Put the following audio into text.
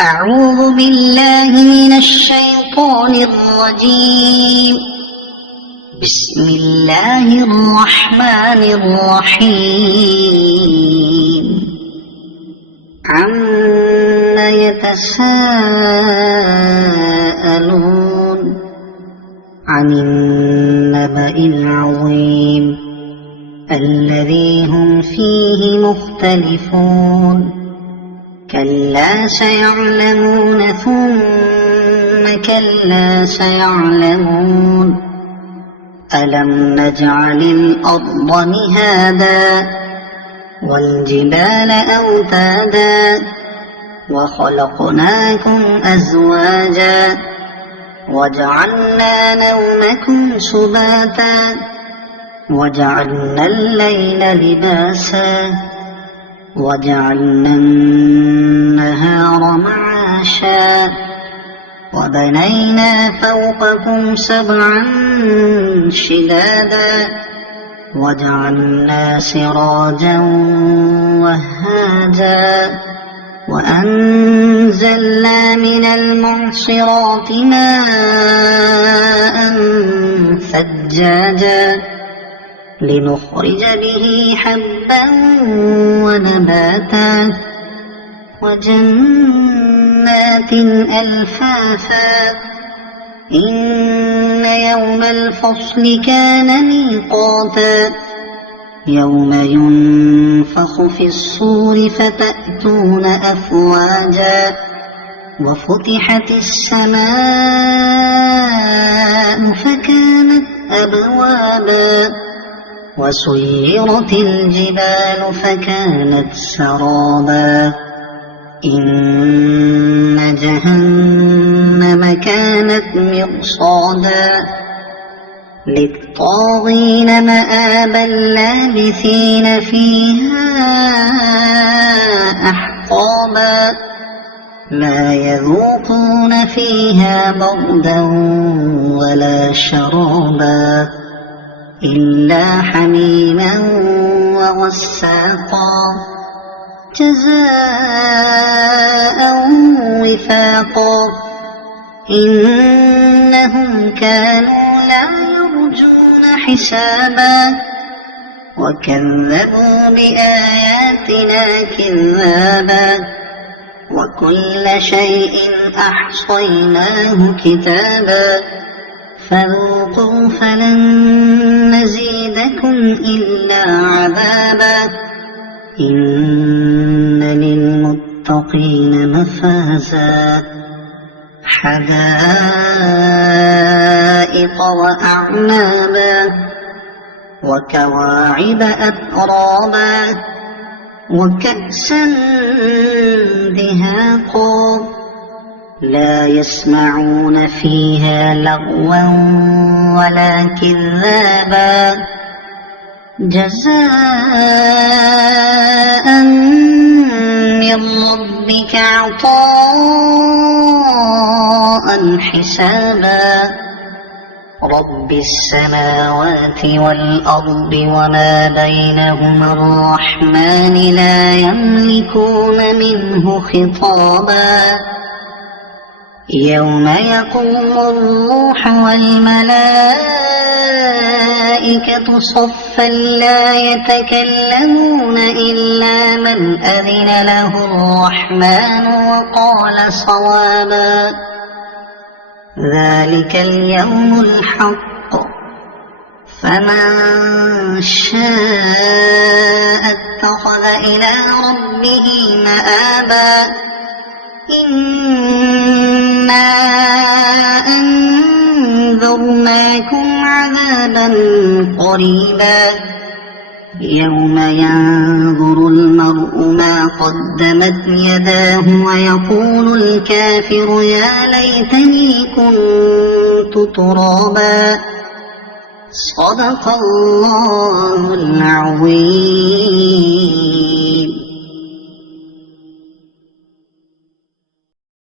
أعوذ بالله من الشيطان الرجيم. بسم الله الرحمن الرحيم. عما يتساءلون عن النبأ العظيم الذي هم فيه مختلفون. كلا سيعلمون ثم كلا سيعلمون. ألم نجعل الأرض مهادا والجبال أوتادا وخلقناكم أزواجا وجعلنا نومكم سباتا وجعلنا الليل لباسا وجعلنا النهار معاشا وبنينا فوقكم سبعا شدادا وجعلنا سراجا وهاجا وأنزلنا من المعصرات ماء ثجاجا لنخرج به حبا ونباتا وجنات ألفافا. إن يوم الفصل كان ميقاتا يوم ينفخ في الصور فتأتون أفواجا وفتحت السماء فكانت أبوابا وسيرت الجبال فكانت سرابا. إن جهنم كانت مرصادا للطاغين مآبا لابثين فيها أحقابا لا يذوقون فيها بردا ولا شرابا إلا حميما وغساقا جزاء وفاقا. إنهم كانوا لا يرجون حسابا وكذبوا بآياتنا كذابا وكل شيء أحصيناه كتابا فذوقوا فلن نزيدكم إلا عذابا. إن للمتقين مفازا حدائق وأعنابا وكواعب أترابا وكأسا دهاقا لا يسمعون فيها لغوا ولا كذابا جزاء من ربك عطاء حسابا. رب السماوات والأرض وما بينهما الرحمن لا يملكون منه خطابا. يوم يقوم الروح والملائكة صفا لا يتكلمون إلا من أذن له الرحمن وقال صوابا. ذلك اليوم الحق فمن شاء اتخذ إلى ربه مآبا. إنا أنذرناكم عذابا قريبا يوم ينظر المرء ما قدمت يداه ويقول الكافر يا ليتني كنت ترابا. صدق الله العظيم.